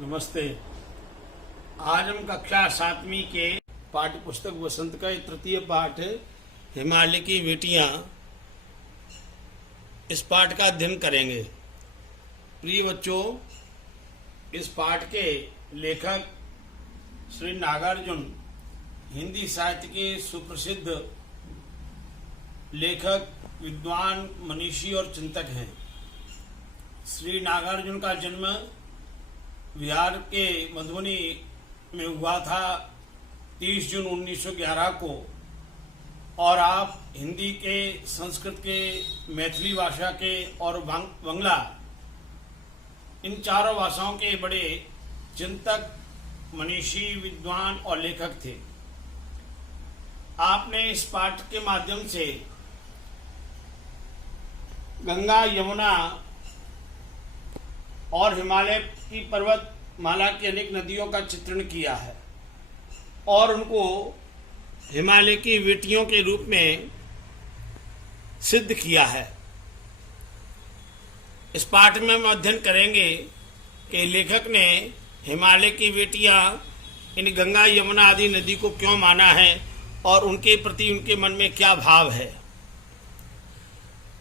नमस्ते। आज हम कक्षा 7वीं के पाठ्य पुस्तक वसंत का तृतीय पाठ हिमालय की बेटियां, इस पाठ का अध्ययन करेंगे। प्रिय बच्चों, इस पाठ के लेखक श्री नागार्जुन हिंदी साहित्य के सुप्रसिद्ध लेखक, विद्वान, मनीषी और चिंतक हैं। श्री नागार्जुन का जन्म बिहार के मधुबनी में हुआ था 30 जून 1911 को, और आप हिंदी के, संस्कृत के, मैथिली भाषा के और बंगला, इन चारों भाषाओं के बड़े चिंतक, मनीषी, विद्वान और लेखक थे। आपने इस पाठ के माध्यम से गंगा, यमुना और हिमालय की पर्वत माला की अनेक नदियों का चित्रण किया है और उनको हिमालय की बेटियों के रूप में सिद्ध किया है। इस पाठ में हम अध्ययन करेंगे कि लेखक ने हिमालय की बेटियां इन गंगा, यमुना आदि नदी को क्यों माना है और उनके प्रति उनके मन में क्या भाव है।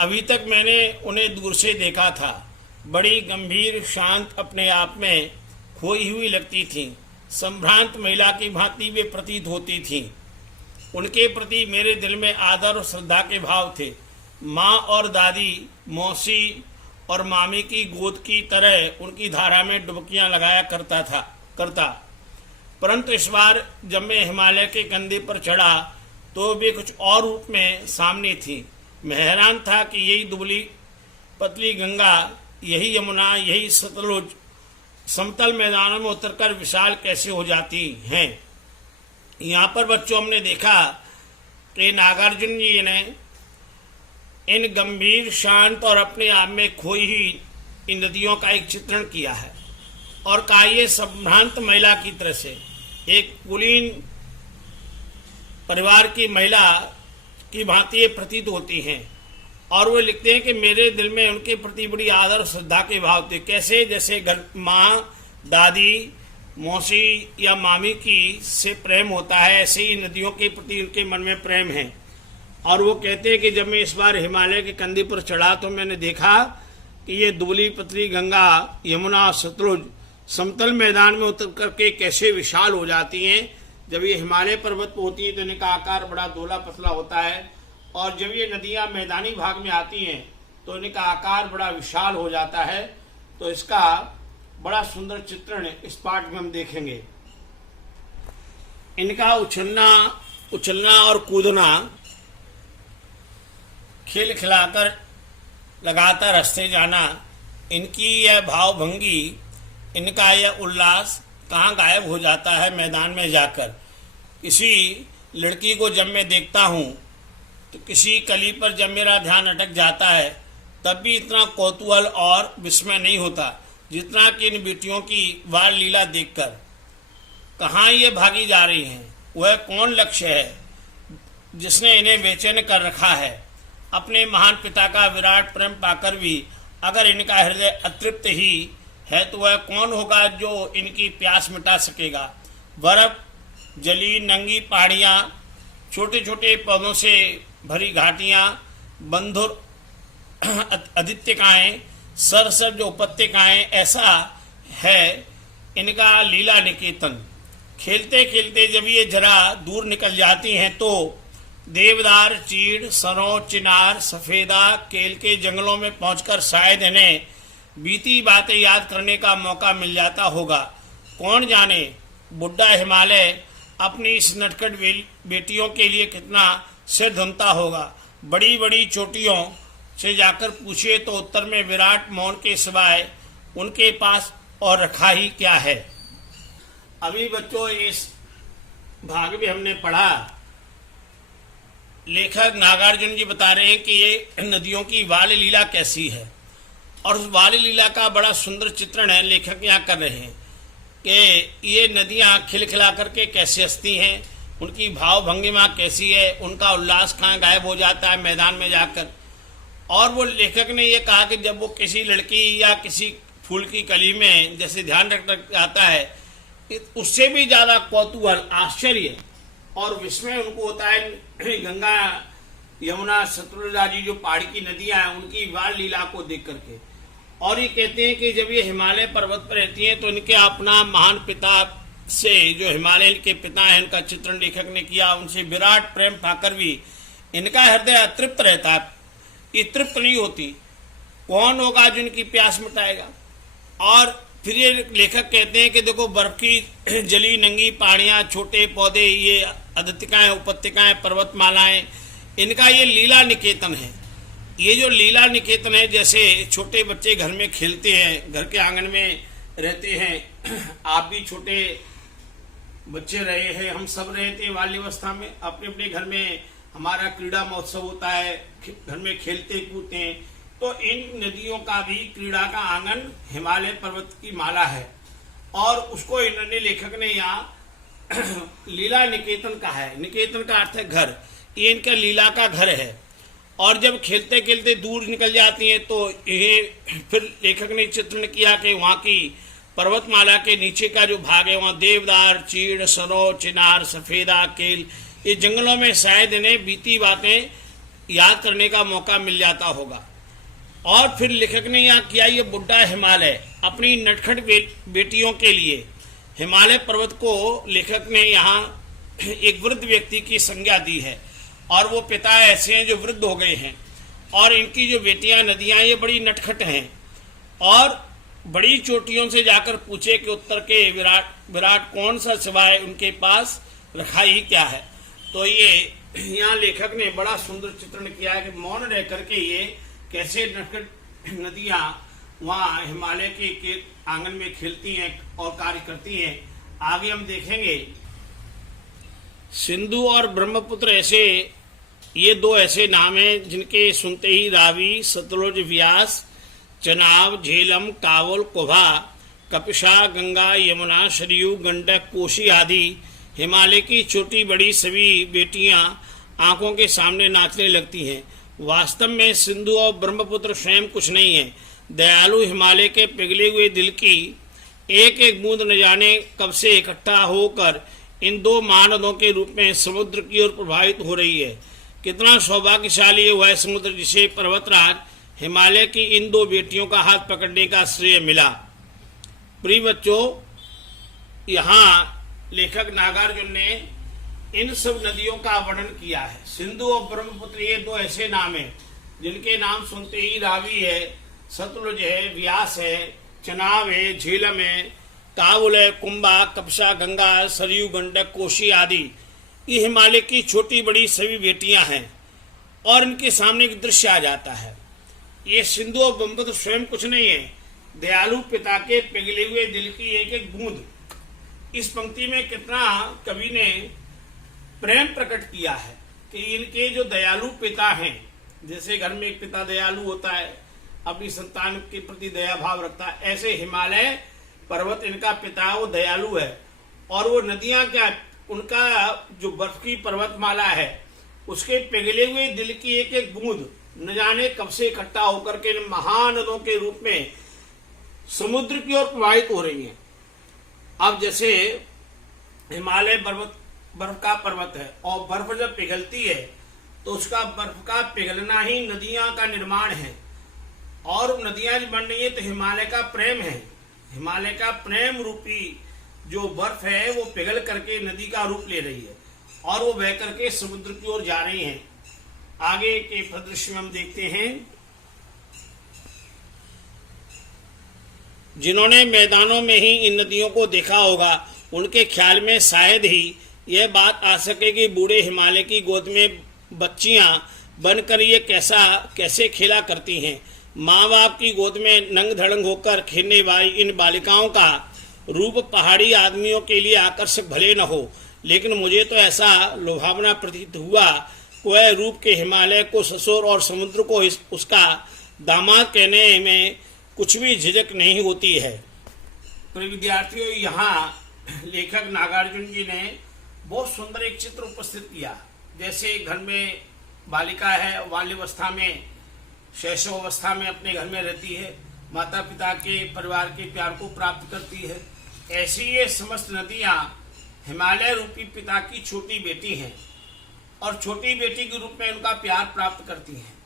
अभी तक मैंने उन्हें दूर से देखा था। बड़ी गंभीर, शांत, अपने आप में खोई हुई लगती थीं। संभ्रांत महिला की भांति वे प्रतीत होती थीं। उनके प्रति मेरे दिल में आदर और श्रद्धा के भाव थे। माँ और दादी, मौसी और मामी की गोद की तरह उनकी धारा में डुबकियां लगाया करता। परंतु इस बार जब मैं हिमालय के कंधे पर चढ़ा तो वे कुछ और रूप में सामने थी। मैं हैरान था कि यही दुबली पतली गंगा, यही यमुना, यही सतलुज समतल मैदानों में उतरकर विशाल कैसे हो जाती हैं। यहाँ पर बच्चों हमने देखा कि नागार्जुन जी ने इन गंभीर, शांत और अपने आप में खोई हुई इन नदियों का एक चित्रण किया है और कहा ये संभ्रांत महिला की तरह से एक कुलीन परिवार की महिला की भांति प्रतीत होती हैं। और वो लिखते हैं कि मेरे दिल में उनके प्रति बड़ी आदर और श्रद्धा के भाव थे। कैसे? जैसे घर माँ, दादी, मौसी या मामी की से प्रेम होता है, ऐसे ही नदियों के प्रति उनके मन में प्रेम है। और वो कहते हैं कि जब मैं इस बार हिमालय के कंधे पर चढ़ा तो मैंने देखा कि ये दुबली पतली गंगा, यमुना और सतलुज समतल मैदान में उतर करके कैसे विशाल हो जाती हैं। जब ये हिमालय पर्वत पर होती है तो इनका आकार बड़ा गोला पतला होता है, और जब ये नदियां मैदानी भाग में आती हैं तो इनका आकार बड़ा विशाल हो जाता है। तो इसका बड़ा सुंदर चित्रण इस पाठ में हम देखेंगे। इनका उछलना और कूदना, खेल खिलाकर लगातार हंसते जाना, इनकी यह भावभंगी, इनका यह उल्लास कहाँ गायब हो जाता है मैदान में जाकर। किसी लड़की को जब मैं देखता हूँ तो किसी कली पर जब मेरा ध्यान अटक जाता है तब भी इतना कौतूहल और विस्मय नहीं होता जितना कि इन बेटियों की बाल लीला देखकर। कहाँ ये भागी जा रही हैं? वह कौन लक्ष्य है जिसने इन्हें बेचैन कर रखा है? अपने महान पिता का विराट प्रेम पाकर भी अगर इनका हृदय अतृप्त ही है तो वह कौन होगा जो इनकी प्यास मिटा सकेगा? बर्फ, जली नंगी पहाड़ियाँ, छोटे छोटे पौधों से भरी घाटियाँ, बंधुर आदित्यकाएँ, सरसर जो उपत्यकाएँ, ऐसा है इनका लीला निकेतन। खेलते खेलते जब ये जरा दूर निकल जाती हैं तो देवदार, चीड़, सरों, चिनार, सफेदा, केल के जंगलों में पहुंचकर शायद इन्हें बीती बातें याद करने का मौका मिल जाता होगा। कौन जाने बुढ़ा हिमालय अपनी इस नटखट बेटियों के लिए कितना सिर धुनता होगा। बड़ी बड़ी चोटियों से जाकर पूछिए तो उत्तर में विराट मौन के सिवाय उनके पास और रखा ही क्या है। अभी बच्चों इस भाग में हमने पढ़ा, लेखक नागार्जुन जी बता रहे हैं कि ये नदियों की बाल लीला कैसी है, और उस बाल लीला का बड़ा सुंदर चित्रण है लेखक यहाँ कर रहे हैं कि ये नदियाँ खिलखिला करके कैसे हंसती हैं, उनकी भाव भंगिमा कैसी है, उनका उल्लास कहाँ गायब हो जाता है मैदान में जाकर। और वो लेखक ने ये कहा कि जब वो किसी लड़की या किसी फूल की कली में जैसे ध्यान रख जाता है, उससे भी ज्यादा कौतूहल, आश्चर्य और विस्मय उनको होता है गंगा यमुना सतलुज आदि जो पहाड़ की नदियां हैं उनकी बाल लीला को देख करके। और ये कहते हैं कि जब ये हिमालय पर्वत पर रहती हैं तो इनके अपना महान पिता से, जो हिमालय के पिता हैं, इनका चित्रण लेखक ने किया, उनसे विराट प्रेम पाकर भी इनका हृदय अतृप्त रहता है, ये तृप्त नहीं होती। कौन होगा जो इनकी प्यास मिटाएगा। और फिर ये लेखक कहते हैं कि देखो बर्फ की जली नंगी पहाड़ियां, छोटे पौधे, ये अदतिकाएं, उपत्यकाएं, पर्वतमालाएं, इनका ये लीला निकेतन है। ये जो लीला निकेतन है, जैसे छोटे बच्चे घर में खेलते हैं, घर के आंगन में रहते हैं, आप भी छोटे बच्चे रहे हैं, हम सब रहे थे बाल्यावस्था में, अपने अपने घर में हमारा क्रीड़ा महोत्सव होता है, घर में खेलते कूदते हैं। तो इन नदियों का भी क्रीड़ा का आंगन हिमालय पर्वत की माला है, और उसको इन्होंने, लेखक ने यहाँ लीला निकेतन कहा है। निकेतन का अर्थ है घर, ये इनका लीला का घर है। और जब खेलते खेलते दूर निकल जाती हैं तो ये फिर लेखक ने चित्रण किया कि वहाँ की पर्वतमाला के नीचे का जो भाग है, वहाँ देवदार, चीड़, सरो, चिनार, सफेदा, केल, ये जंगलों में शायद इन्हें बीती बातें याद करने का मौका मिल जाता होगा। और फिर लेखक ने यहाँ किया ये बुढ़ा हिमालय अपनी नटखट बेटियों के लिए। हिमालय पर्वत को लेखक ने यहाँ एक वृद्ध व्यक्ति की संज्ञा दी है, और वो पिता ऐसे हैं जो वृद्ध हो गए हैं, और इनकी जो बेटियां नदियां ये बड़ी नटखट हैं। और बड़ी चोटियों से जाकर पूछे कि उत्तर के विराट कौन सा सिवाय उनके पास रखा ही क्या है। तो ये यहाँ लेखक ने बड़ा सुंदर चित्रण किया है कि मौन रह करके ये कैसे नटखट नदियां वहाँ हिमालय के आंगन में खेलती हैं और कार्य करती हैं। आगे हम देखेंगे सिंधु और ब्रह्मपुत्र, ऐसे ये दो ऐसे नाम हैं जिनके सुनते ही रावी, सतलुज, व्यास, चनाब, झेलम, कावल, कोभा, कपिशा, गंगा, यमुना, सरयू, गंडक, कोसी आदि हिमालय की छोटी बड़ी सभी बेटियां आंखों के सामने नाचने लगती हैं। वास्तव में सिंधु और ब्रह्मपुत्र स्वयं कुछ नहीं है। दयालु हिमालय के पिघले हुए दिल की एक एक बूंद न जाने कब से इकट्ठा होकर इन दो महानदों के रूप में समुद्र की ओर प्रभावित हो रही है। कितना सौभाग्यशाली है वह समुद्र जिसे पर्वतराज हिमालय की इन दो बेटियों का हाथ पकड़ने का श्रेय मिला। प्रिय बच्चों, यहाँ लेखक नागार्जुन ने इन सब नदियों का वर्णन किया है। सिंधु और ब्रह्मपुत्र ये दो ऐसे नाम हैं जिनके नाम सुनते ही रावी है, सतलुज है, व्यास है, चनाब है, झेलम है, काबुल है, कुंभा, कपसा, गंगा, सरयू, गंडक, कोसी आदि ये हिमालय की छोटी बड़ी सभी बेटियां हैं। और इनके सामने एक दृश्य आ जाता है। ये सिंधु और ब्रह्मपुत्र स्वयं कुछ नहीं है, दयालु पिता के पिघले हुए दिल की एक एक बूंद। इस पंक्ति में कितना कवि ने प्रेम प्रकट किया है कि इनके जो दयालु पिता हैं, जैसे घर में एक पिता दयालु होता है, अपनी संतान के प्रति दया भाव रखता है, ऐसे हिमालय पर्वत इनका पिता है, वो दयालु है। और वो नदियां क्या, उनका जो बर्फ की पर्वतमाला है उसके पिघले हुए दिल की एक एक बूंद न जाने कब से इकट्ठा होकर के महानदों के रूप में समुद्र की ओर प्रवाहित हो रही हैं। अब जैसे हिमालय बर्फ का पर्वत है, और बर्फ जब पिघलती है तो उसका बर्फ का पिघलना ही नदियां का निर्माण है। और नदियां बन रही है तो हिमालय का प्रेम है। हिमालय का प्रेम रूपी जो बर्फ है वो पिघल करके नदी का रूप ले रही है, और वो बह करके समुद्र की ओर जा रही हैं। आगे के परिदृश्य में हम देखते हैं, जिन्होंने मैदानों में ही इन नदियों को देखा होगा उनके ख्याल में शायद ही यह बात आ सके कि बूढ़े हिमालय की गोद में बच्चियां बनकर ये कैसे खेला करती हैं। माँ बाप की गोद में नंग धड़ंग होकर खेलने वाली इन बालिकाओं का रूप पहाड़ी आदमियों के लिए आकर्षक भले न हो, लेकिन मुझे तो ऐसा लुभावना प्रतीत हुआ वह रूप के हिमालय को ससुर और समुद्र को उसका दामाद कहने में कुछ भी झिझक नहीं होती है। तो विद्यार्थियों, यहाँ लेखक नागार्जुन जी ने बहुत सुंदर एक चित्र उपस्थित किया। जैसे घर में बालिका है, बाल्यावस्था में, शैशव अवस्था में अपने घर में रहती है, माता पिता के परिवार के प्यार को प्राप्त करती है। ऐसी ये समस्त नदियाँ हिमालय रूपी पिता की छोटी बेटी हैं और छोटी बेटी के रूप में उनका प्यार प्राप्त करती हैं।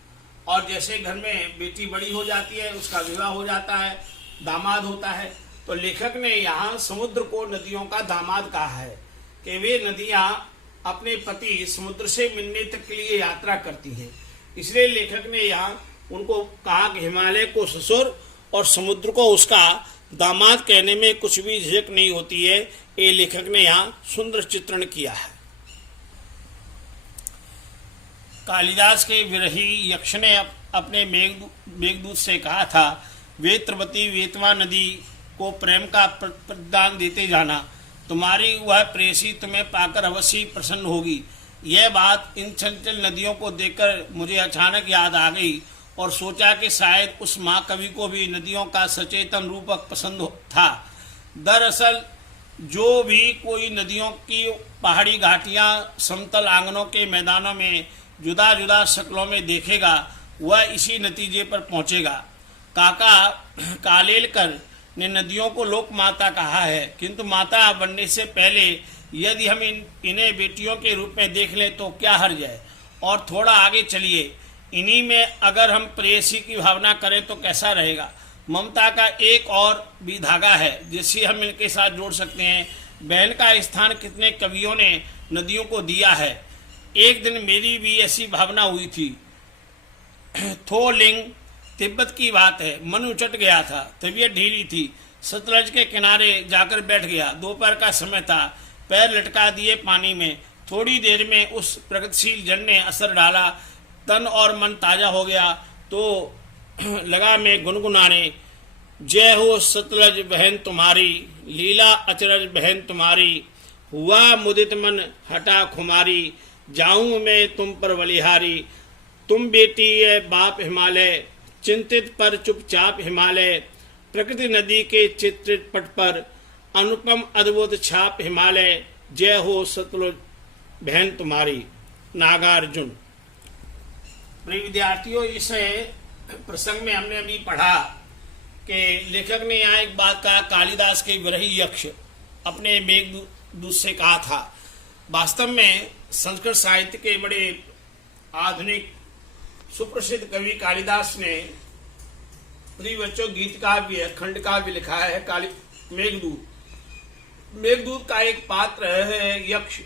और जैसे घर में बेटी बड़ी हो जाती है, उसका विवाह हो जाता है, दामाद होता है, तो लेखक ने यहाँ समुद्र को नदियों का दामाद कहा है कि वे नदियाँ अपने पति समुद्र से मिलने तक के लिए यात्रा करती हैं। इसलिए लेखक ने यहाँ उनको कहा कि हिमालय को ससुर और समुद्र को उसका दामाद कहने में कुछ भी झिझक नहीं होती है। ये लेखक ने यहाँ सुंदर चित्रण किया है। कालिदास के विरही यक्ष ने अपने मेघदूत से कहा था, वेत्रवती वेतवा नदी को प्रेम का प्रतिदान देते जाना, तुम्हारी वह प्रेयसी तुम्हें पाकर अवश्य प्रसन्न होगी। यह बात इन चंचल नदियों को देखकर मुझे अचानक याद आ गई और सोचा कि शायद उस महाकवि को भी नदियों का सचेतन रूपक पसंद था। दरअसल जो भी कोई नदियों की पहाड़ी घाटियाँ, समतल आंगनों के मैदानों में जुदा जुदा शक्लों में देखेगा, वह इसी नतीजे पर पहुँचेगा। काका कालेलकर ने नदियों को लोक माता कहा है, किंतु माता बनने से पहले यदि हम इन्हें बेटियों के रूप में देख लें तो क्या हर्ज है। और थोड़ा आगे चलिए, इन्हीं में अगर हम प्रेयसी की भावना करें तो कैसा रहेगा। ममता का एक और भी धागा है जिसे हम इनके साथ जोड़ सकते हैं। बहन का स्थान कितने कवियों ने नदियों को दिया है। एक दिन मेरी भी ऐसी भावना हुई थी। थो लिंग तिब्बत की बात है, मन उचट गया था, तबीयत ढीली थी, सतलज के किनारे जाकर बैठ गया। दोपहर का समय था, पैर लटका दिए पानी में। थोड़ी देर में उस प्रगतिशील जल ने असर डाला, तन और मन ताजा हो गया। तो लगा मैं गुनगुनाने, जय हो सतलज बहन तुम्हारी, लीला अचरज बहन तुम्हारी, हुआ मुदित मन हटा खुमारी, जाऊं मैं तुम पर बलिहारी। तुम बेटी है बाप हिमालय, चिंतित पर चुपचाप हिमालय, प्रकृति नदी के चित्रित पट पर, अनुपम अद्भुत छाप हिमालय, जय हो सतलज बहन तुम्हारी। नागार्जुन। प्रिय विद्यार्थियों, इस प्रसंग में हमने अभी पढ़ा कि लेखक ने यहाँ एक बात कहा, कालिदास के विरही यक्ष अपने मेघदूत से कहा था। वास्तव में संस्कृत साहित्य के बड़े आधुनिक सुप्रसिद्ध कवि कालिदास ने प्रिय बच्चों गीत काव्य, खंड काव्य लिखा है मेघदूत। मेघदूत का एक पात्र है यक्ष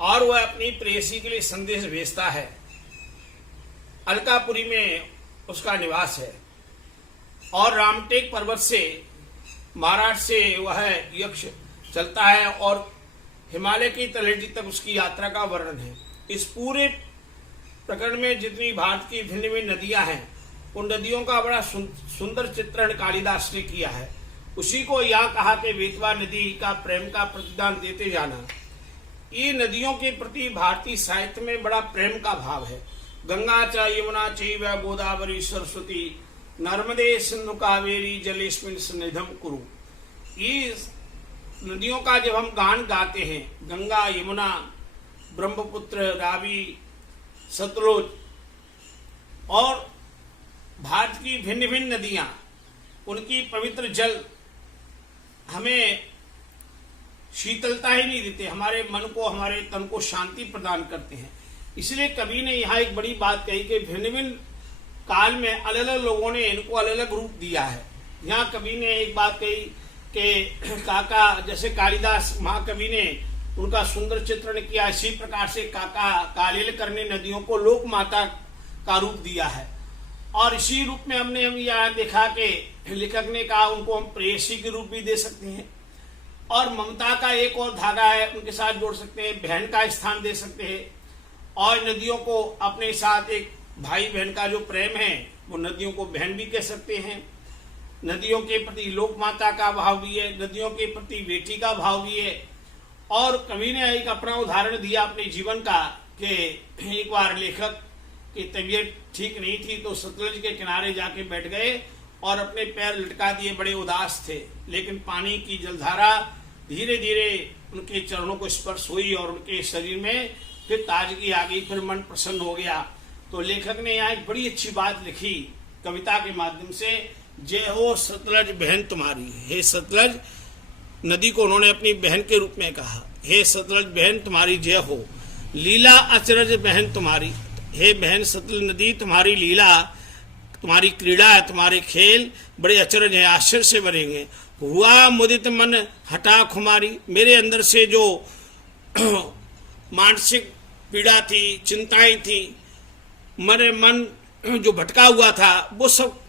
और वह अपनी प्रेयसी के लिए संदेश भेजता है। अलकापुरी में उसका निवास है और रामटेक पर्वत से महाराष्ट्र से वह यक्ष चलता है और हिमालय की तलहटी तक उसकी यात्रा का वर्णन है। इस पूरे प्रकरण में जितनी भारत की भिन्न भिन्न नदियां हैं, उन नदियों का बड़ा सुंदर चित्रण कालिदास ने किया है। उसी को यहाँ कहा कि वेतवा नदी का प्रेम का प्रतिदान देते जाना। ये नदियों के प्रति भारतीय साहित्य में बड़ा प्रेम का भाव है। गंगा च यमुना चैव गोदावरी सरस्वती, नर्मदे सिंधु कावेरी जलेस्मिन सन्निधम कुरु। ये नदियों का जब हम गान गाते हैं, गंगा, यमुना, ब्रह्मपुत्र, रावी, सतलुज और भारत की भिन्न भिन्न नदियां, उनकी पवित्र जल हमें शीतलता ही नहीं देते, हमारे मन को, हमारे तन को शांति प्रदान करते हैं। इसलिए कवि ने यहाँ एक बड़ी बात कही कि भिन्न भिन्न काल में अलग अलग लोगों ने इनको अलग अलग रूप दिया है। यहाँ कवि ने एक बात कही कि काका, जैसे कालिदास महाकवि ने उनका सुंदर चित्रण किया, इसी प्रकार से काका कालेलकर ने नदियों को लोक माता का रूप दिया है। और इसी रूप में हमने यहाँ देखा कि लेखक ने कहा उनको हम प्रेयसी के रूप भी दे सकते हैं और ममता का एक और धागा है, उनके साथ जोड़ सकते हैं, बहन का स्थान दे सकते हैं और नदियों को अपने साथ एक भाई बहन का जो प्रेम है वो नदियों को बहन भी कह सकते हैं। नदियों के प्रति लोक माता का भाव भी है, नदियों के प्रति बेटी का भाव भी है। और कवि ने एक अपना उदाहरण दिया अपने जीवन का कि एक बार लेखक की तबीयत ठीक नहीं थी तो सतलज के किनारे जाके बैठ गए और अपने पैर लटका दिए, बड़े उदास थे। लेकिन पानी की जलधारा धीरे धीरे उनके चरणों को स्पर्श हुई और उनके शरीर में फिर ताजगी आ गई, फिर मन प्रसन्न हो गया। तो लेखक ने यहाँ एक बड़ी अच्छी बात लिखी कविता के माध्यम से जय हो सतलज बहन तुम्हारी। हे सतलज नदी को उन्होंने अपनी बहन के रूप में कहा। हे सतलज बहन तुम्हारी जय हो। लीला अचरज बहन तुम्हारी। हे बहन सतलज नदी, तुम्हारी लीला, तुम्हारी क्रीड़ा, तुम्हारे खेल बड़े अचरज हैं, आश्चर्य से भरेंगे। हुआ मुदित मन हटा खुमारी। मेरे अंदर से जो मानसिक पीड़ा थी, चिंताएं थी, मेरे मन जो भटका हुआ था, वो सब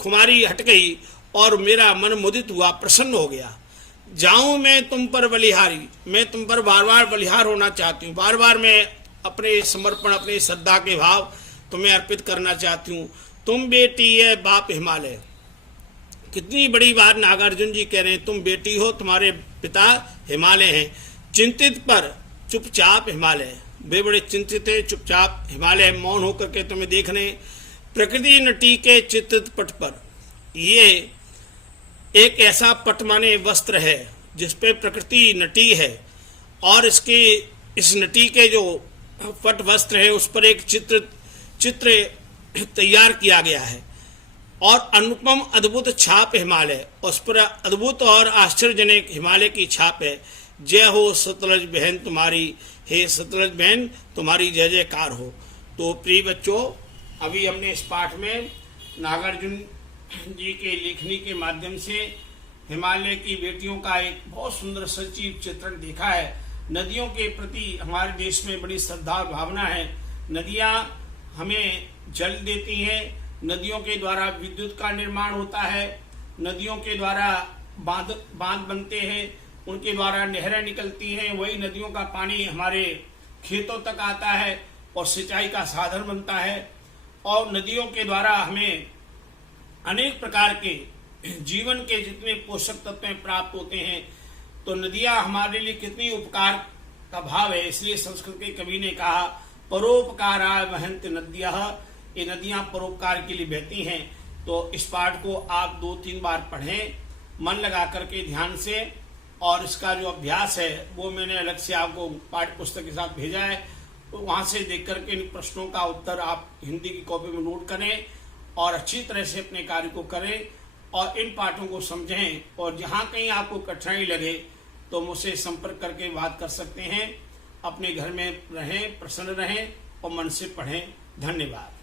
खुमारी हट गई और मेरा मन मुदित हुआ, प्रसन्न हो गया। जाऊं मैं तुम पर बलिहारी। मैं तुम पर बार बार बलिहार होना चाहती हूँ। बार बार मैं अपने समर्पण, अपने श्रद्धा के भाव तुम्हें अर्पित करना चाहती हूँ। तुम बेटी है बाप हिमालय। कितनी बड़ी बात नागार्जुन जी कह रहे हैं, तुम बेटी हो, तुम्हारे पिता हिमालय हैं। चिंतित पर चुपचाप हिमालय। वे बड़े चिंतित है, चुपचाप हिमालय मौन होकर के तुम्हें देख रहे। प्रकृति नटी के चित्रित पट पर। ये एक ऐसा पट माने वस्त्र है जिस पे प्रकृति नटी है और इस नटी के जो पट वस्त्र है उस पर एक चित्र तैयार किया गया है और अनुपम अद्भुत छाप हिमालय, उस पर अद्भुत और आश्चर्यजनक हिमालय की छाप है। जय हो सतलज बहन तुम्हारी। हे सतलज बहन तुम्हारी जय जयकार हो। तो प्रिय बच्चों, अभी हमने इस पाठ में नागार्जुन जी के लेखनी के माध्यम से हिमालय की बेटियों का एक बहुत सुंदर सजीव चित्रण देखा है। नदियों के प्रति हमारे देश में बड़ी श्रद्धा और भावना है। नदियाँ हमें जल देती हैं, नदियों के द्वारा विद्युत का निर्माण होता है, नदियों के द्वारा बांध बनते हैं, उनके द्वारा नहरें निकलती हैं, वही नदियों का पानी हमारे खेतों तक आता है और सिंचाई का साधन बनता है। और नदियों के द्वारा हमें अनेक प्रकार के जीवन के जितने पोषक तत्व प्राप्त होते हैं। तो नदियां हमारे लिए कितनी उपकार का भाव है। इसलिए संस्कृत के कवि ने कहा, परोपकाराय वहन्ति नद्यः। ये नदियां परोपकार के लिए बहती हैं। तो इस पाठ को आप 2-3 बार पढ़ें मन लगा करके ध्यान से, और इसका जो अभ्यास है वो मैंने अलग से आपको पाठ्य पुस्तक के साथ भेजा है, तो वहाँ से देख करके इन प्रश्नों का उत्तर आप हिंदी की कॉपी में नोट करें और अच्छी तरह से अपने कार्य को करें और इन पाठों को समझें। और जहाँ कहीं आपको कठिनाई लगे तो मुझसे संपर्क करके बात कर सकते हैं। अपने घर में रहें, प्रसन्न रहें और मन से पढ़ें। धन्यवाद।